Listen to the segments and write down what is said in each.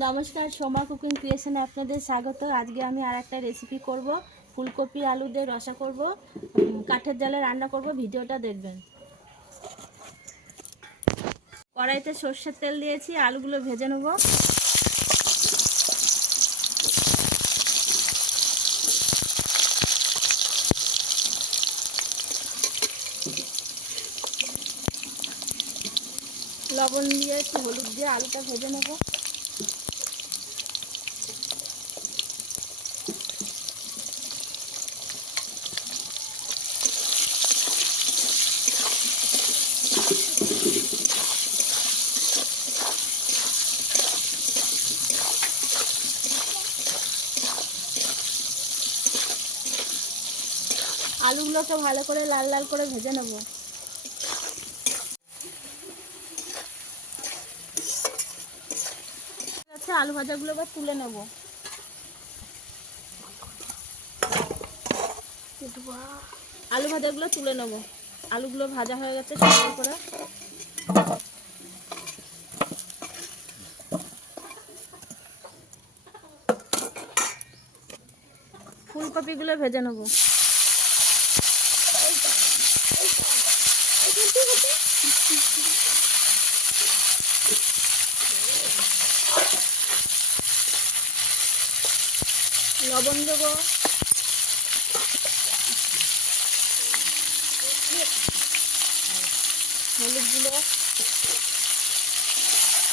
নমস্কার, সোমা কুকিং ক্রিয়েশনে আপনাদের স্বাগত। আজকে আমি আর একটা রেসিপি করব, ফুলকপি আলু দিয়ে রসা করব কাঠের জালে রান্না করব, ভিডিওটা দেখবেন। কড়াইতে সর্ষের তেল দিয়েছি, আলুগুলো ভেজে নেব। লবণ দিয়ে একটু হলুদ দিয়ে আলুটা ভেজে নেব। আলুগুলোকে ভালো করে লাল লাল করে ভেজে নেব। আচ্ছা আলু ভাজাগুলো এবার তুলে নেব। আলু ভাজাগুলো তুলে নেব। আলুগুলো ভাজা হয়ে গেছে সুন্দর করে। ফুলকপিগুলো ভেজে নেব। লবণ দেবো। হলুদ গুঁড়ো।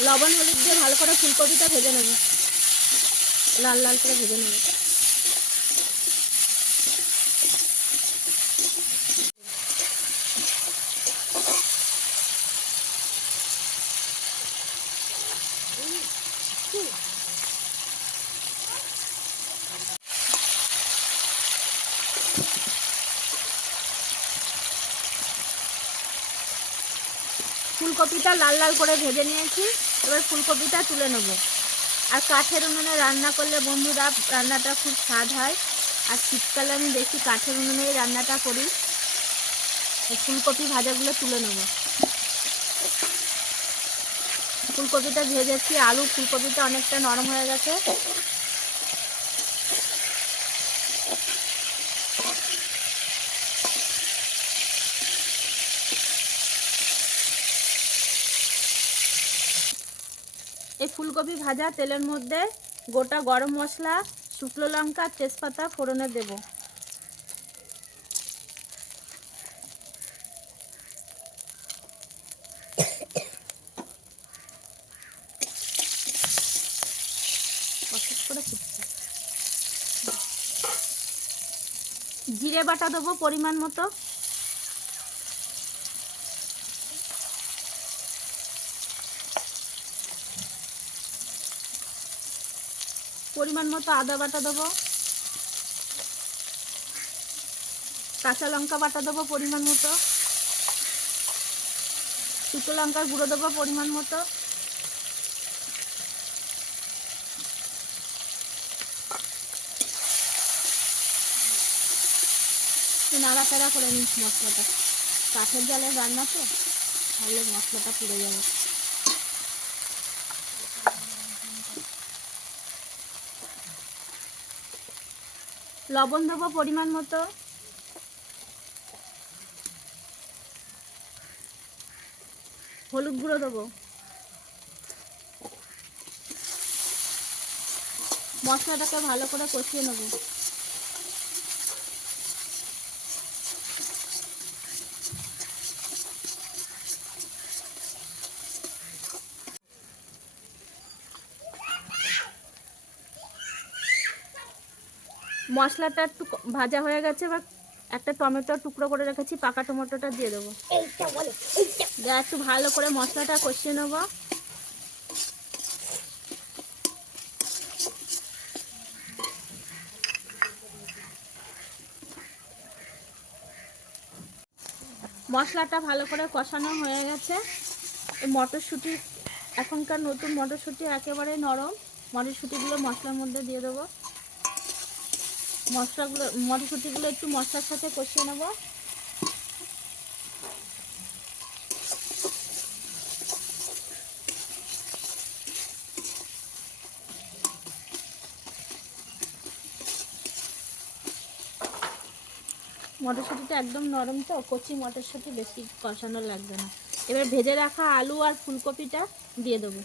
লবণ হলুদ দিয়ে ভালো করে ফুলকপিটা ভেজে নেব। লাল লাল করে ভেজে নেব। ফুলকপিটা লাল লাল করে ভেজে নিয়েছি। এবার ফুলকপিটা তুলে নেব। আর কাঠের উনুনে রান্না করলে বন্ধুরা রান্নাটা খুব স্বাদ হয়। আর শীতকালে আমি বেশি কাঠের উনুনেই রান্নাটা করি। ফুলকপি ভাজাগুলো তুলে নেব। ফুলকপিটা ভেজেছি, আলু ফুলকপিটা অনেকটা নরম হয়ে গেছে। এই ফুলকপি ভাজা, তেলের মধ্যে গোটা গরম মশলা, শুকনো লঙ্কা, তেজপাতা ফোড়নে দেব। জিরে বাটা দেবো পরিমাণ মতো। পরিমাণ মতো আদা বাটা দেবো। কাঁচা লঙ্কা বাটা দেবো পরিমাণ মতো। শুকনো লঙ্কার গুঁড়ো দেবো পরিমাণ মতো। নাড়াচাড়া করে নিস মশলাটা। কাঠের জালে রান্না তো তাহলে মশলাটা পুড়ে যাবে। লবণ দেবো পরিমাণ মতো। হলুদ গুঁড়ো দেবো। মশলাটাকে ভালো করে কষিয়ে নেব। মশলাটা একটু ভাজা হয়ে গেছে বা একটা টমেটো টুকরো করে রেখেছি পাকা টমেটোটা দিয়ে দেবো। দিয়ে একটু ভালো করে মশলাটা কষিয়ে নেব। মশলাটা ভালো করে কষানো হয়ে গেছে। এই মটরশুঁটি এখনকার নতুন মটরশুঁটি একেবারে নরম। মটরশুঁটিগুলো মশলার মধ্যে দিয়ে দেবো। মশলাগুলো, মটরশুঁটিগুলো একটু মশলার সাথে কষিয়ে নেব। মটরশুঁটিটা একদম নরম তো, কচি মটরশুঁটি বেশি কষানো লাগবে না। এবার ভেজে রাখা আলু আর ফুলকপিটা দিয়ে দেবো।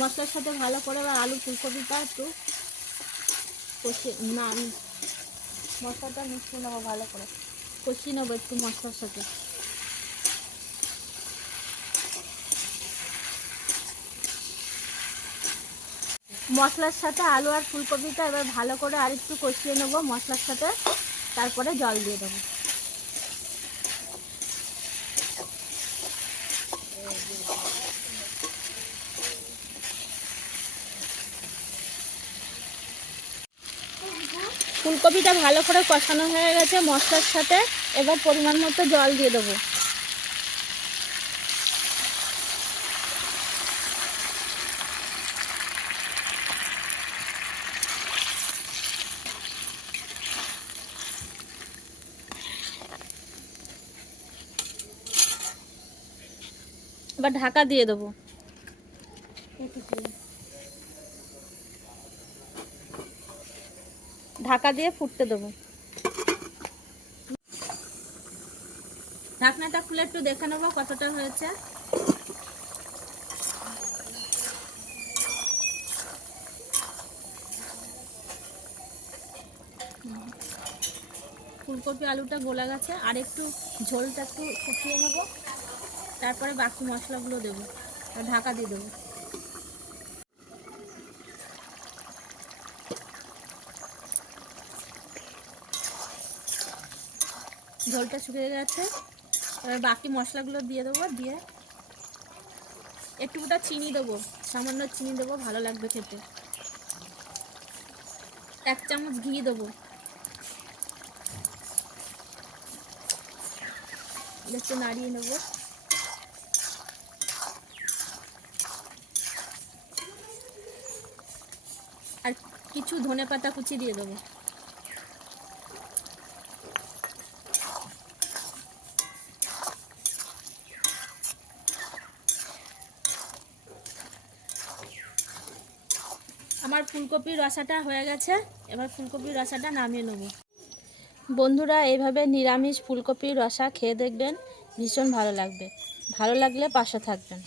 মশলার সাথে ভালো করে এবার আলু ফুলকপিটা একটু কষিয়ে না মশলাটা মিশিয়ে নেব ভালো করে। কষিয়ে নেব একটু মশলার সাথে। মশলার সাথে আলু আর ফুলকপিটা এবার ভালো করে আর একটু কষিয়ে নেব মশলার সাথে, তারপরে জল দিয়ে দেবো। ফুলকপিটা ভালো করে কষানো হয়ে গেছে মশলার সাথে। এবার পরিমাণ মতো জল দিয়ে দেবো। এবার ঢাকা দিয়ে দেবো। ঢাকা দিয়ে ফুটতে দেবো। ঢাকনাটা খুলে একটু দেখে নেব কতটা হয়েছে। ফুলকপি আলুটা গোলা গেছে, আর একটু ঝোলটা একটু শুকিয়ে নেব। তারপরে বাকি মশলাগুলো দেবো ঢাকা দিয়ে দেবো। ঝোলটা শুকিয়ে গেছে। এবার বাকি মশলাগুলো দিয়ে দেবো, দিয়ে একটুটা চিনি দেবো, সামান্য চিনি দেবো, ভালো লাগবে খেতে। এক চামচ ঘি দেবো। একটু নাড়িয়ে নেব। আর কিছু ধনে পাতা কুচি দিয়ে দেবো। আমার ফুলকপির রসাটা হয়ে গেছে, এবার ফুলকপির রসাটা নামিয়ে নেব। বন্ধুরা, এইভাবে নিরামিষ ফুলকপির রসা খেয়ে দেখবেন ভীষণ ভালো লাগবে। ভালো লাগলে পাশে থাকবেন।